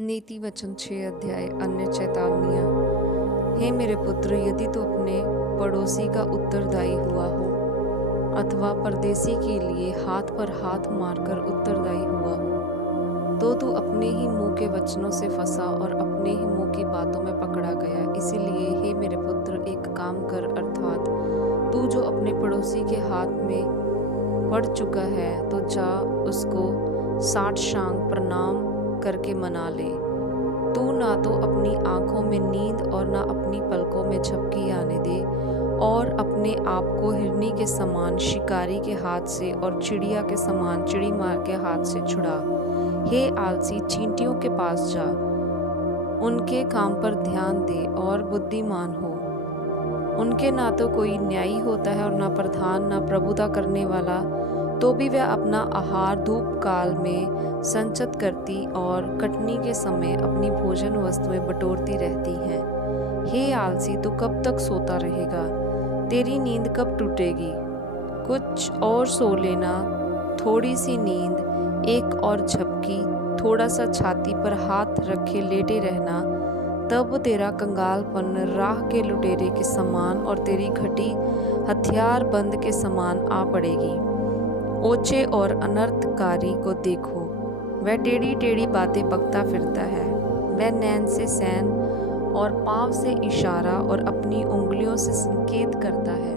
नीति वचन 6 अध्याय अन्य चेतावनियाँ। हे मेरे पुत्र, यदि तू अपने पड़ोसी का उत्तरदायी हुआ हो अथवा परदेशी के लिए हाथ पर हाथ मारकर उत्तरदायी हुआ हो, तो तू अपने ही मुंह के वचनों से फंसा और अपने ही मुंह की बातों में पकड़ा गया। इसीलिए हे मेरे पुत्र, एक काम कर, अर्थात तू जो अपने पड़ोसी के हाथ में पड़ चुका है तो जा उसको 60 शांग प्रणाम करके मना ले। तू ना तो अपनी आंखों में नींद और ना अपनी पलकों में झपकी आने दे, और अपने आप को हिरनी के समान शिकारी के हाथ से और चिड़िया के समान चिड़ी मार के हाथ से छुड़ा। हे आलसी, चींटियों के पास जा, उनके काम पर ध्यान दे और बुद्धिमान हो। उनके ना तो कोई न्यायी होता है और ना प्रधान, ना प्रभुता करने वाला, तो भी वह अपना आहार धूप काल में संचित करती और कटनी के समय अपनी भोजन वस्तुएं बटोरती रहती हैं। हे आलसी, तू कब तक सोता रहेगा? तेरी नींद कब टूटेगी? कुछ और सो लेना, थोड़ी सी नींद, एक और झपकी, थोड़ा सा छाती पर हाथ रखे लेटे रहना, तब तेरा कंगालपन राह के लुटेरे के समान और तेरी घटी हथियार बंद के समान आ पड़ेगी। ओछे और अनर्थकारी को देखो, वह टेढ़ी टेढ़ी बातें बकता फिरता है। वह नैन से सैन और पाँव से इशारा और अपनी उंगलियों से संकेत करता है।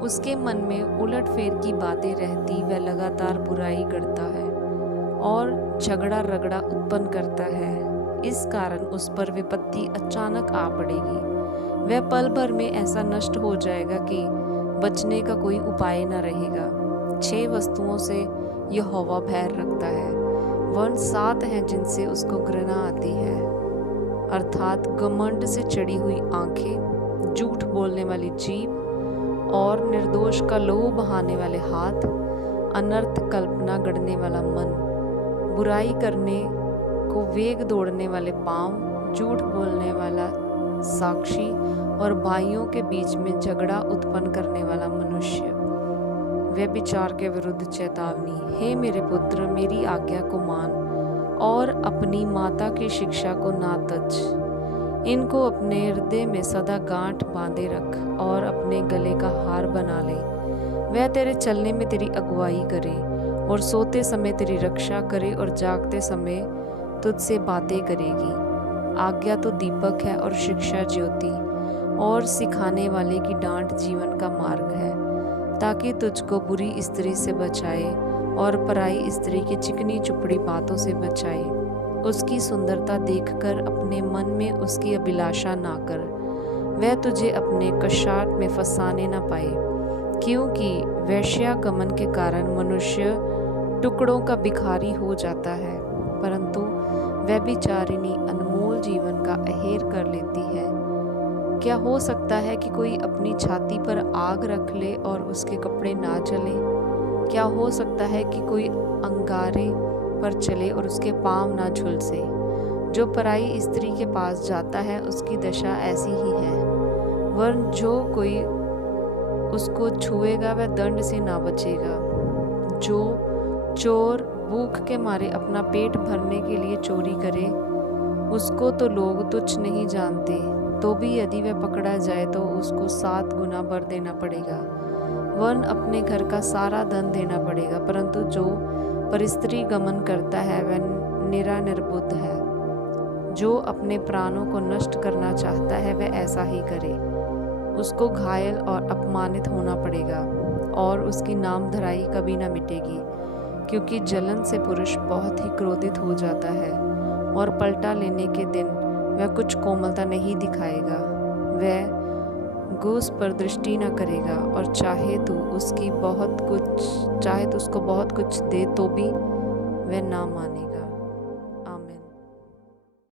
उसके मन में उलट फेर की बातें रहती, वह लगातार बुराई करता है और झगड़ा रगड़ा उत्पन्न करता है। इस कारण उस पर विपत्ति अचानक आ पड़ेगी। वह पल भर में ऐसा नष्ट हो जाएगा कि बचने का कोई उपाय न रहेगा। 6 वस्तुओं से यहोवा भय रखता है, वह 7 हैं जिनसे उसको घृणा आती है, अर्थात घमंड से चढ़ी हुई आंखें, झूठ बोलने वाली जीभ और निर्दोष का लहू बहाने वाले हाथ, अनर्थ कल्पना गढ़ने वाला मन, बुराई करने को वेग दौड़ने वाले पांव, झूठ बोलने वाला साक्षी और भाइयों के बीच में झगड़ा उत्पन्न करने वाला मनुष्य। व्यभिचार के विरुद्ध चेतावनी। हे मेरे पुत्र, मेरी आज्ञा को मान और अपनी माता की शिक्षा को ना तज। इनको अपने हृदय में सदा गांठ बांधे रख और अपने गले का हार बना ले। वह तेरे चलने में तेरी अगुवाई करे और सोते समय तेरी रक्षा करे और जागते समय तुझसे बातें करेगी। आज्ञा तो दीपक है और शिक्षा ज्योति, और सिखाने वाले की डांट जीवन का मार्ग है, ताकि तुझको बुरी स्त्री से बचाए और पराई स्त्री की चिकनी चुपड़ी बातों से बचाए। उसकी सुंदरता देखकर अपने मन में उसकी अभिलाषा ना कर, वह तुझे अपने कशाट में फंसाने ना पाए, क्योंकि वेश्यागमन के कारण मनुष्य टुकड़ों का भिखारी हो जाता है, परंतु व्यभिचारिणी अनमोल जीवन का अहेर कर लेती है। क्या हो सकता है कि कोई अपनी छाती पर आग रख ले और उसके कपड़े ना जले? क्या हो सकता है कि कोई अंगारे पर चले और उसके पांव ना झुलसे? जो पराई स्त्री के पास जाता है उसकी दशा ऐसी ही है, वरन जो कोई उसको छुएगा वह दंड से ना बचेगा। जो चोर भूख के मारे अपना पेट भरने के लिए चोरी करे, उसको तो लोग तुच्छ नहीं जानते, तो भी यदि वह पकड़ा जाए तो उसको 7 गुना भर देना पड़ेगा, वरन अपने घर का सारा धन देना पड़ेगा। परंतु जो परिस्त्री गमन करता है वह निरा निर्बुद्ध है। जो अपने प्राणों को नष्ट करना चाहता है वह ऐसा ही करे। उसको घायल और अपमानित होना पड़ेगा और उसकी नामधराई कभी न मिटेगी, क्योंकि जलन से पुरुष बहुत ही क्रोधित हो जाता है और पलटा लेने के दिन वह कुछ कोमलता नहीं दिखाएगा। वह घूस पर दृष्टि न करेगा, और चाहे तो उसको बहुत कुछ दे तो भी वह ना मानेगा।